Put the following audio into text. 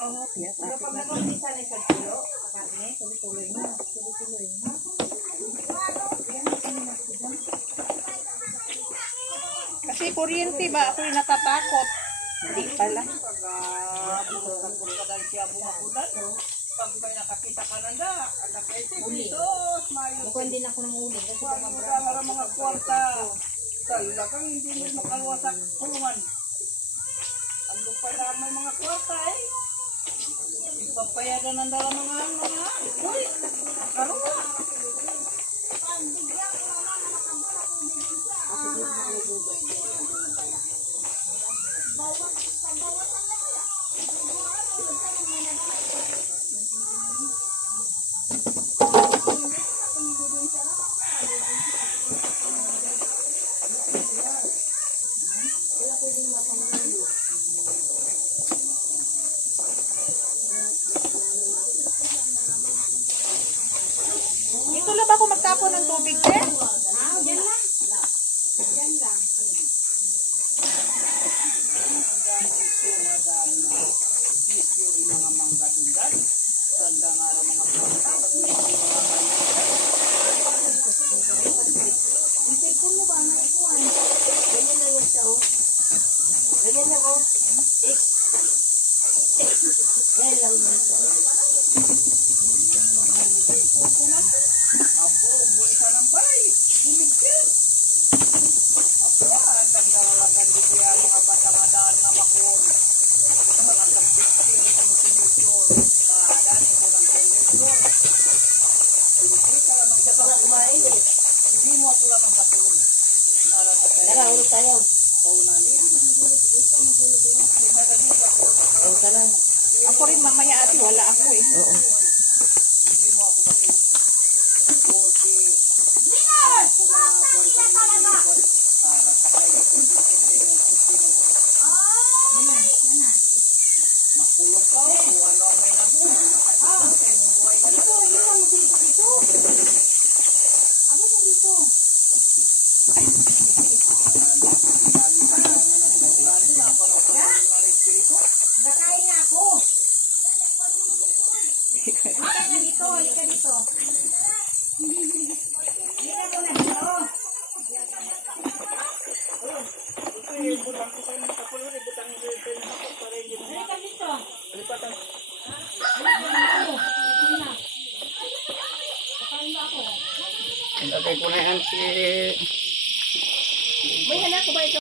Oh, yes. Kapag nag-umpisa na isang kilo, karne, tuloy-tuloy na. Tuloy-tuloy na. Kasi kuryente ba? Ako'y natatakot. Hindi pala. Pag may nakakita ka na na, anak ay Uli. Sos, mayo. Nakuha din ako ng uling kasi Wag mo ka mga kwarta. Talagang hindi mo makawasak kulungan. Ano pa na may mga kwarta eh. Ipapayadan ng dala mga. Uy, karoon na. Dito lang ba ako magtapon ng tubig, eh? Diyan lang. Diyan lang. Mga mangga-tunggan. Tanda nga rin mga kwarta. Ang cellphone mo ba? Naikuhan. Ganyan lang yung siya, oh. Ganyan lang, oh. Ganyan lang yung siya. Apo, umuwi ka ng bahay. Bumigil. Apo, andang dalalagan di kaya mga batang-adaan na makon. Mga kabistin itong sinusyon. Kaadaan mo ng kondensyon. Hindi ka lang ng Saka kumain, eh. Hindi mo ako lang ng batulong. Naratatayin. Tara, ulit tayo. Paunan. Oh, tara. Ako rin mamaya ate, wala ako eh. Oo. Hindi mo ako batulong. Porque ako na makulong ka o kung ano ang may nabuhay. Makatulong sa imong buhay na Dito, yun ang dito, dito. Aba na dito. Bakain na ako. Halika na dito, halika dito. Halika mo na dito. Halika dito. Bakain ba ako? Ilagay ko na yan si May anak ko ba ito?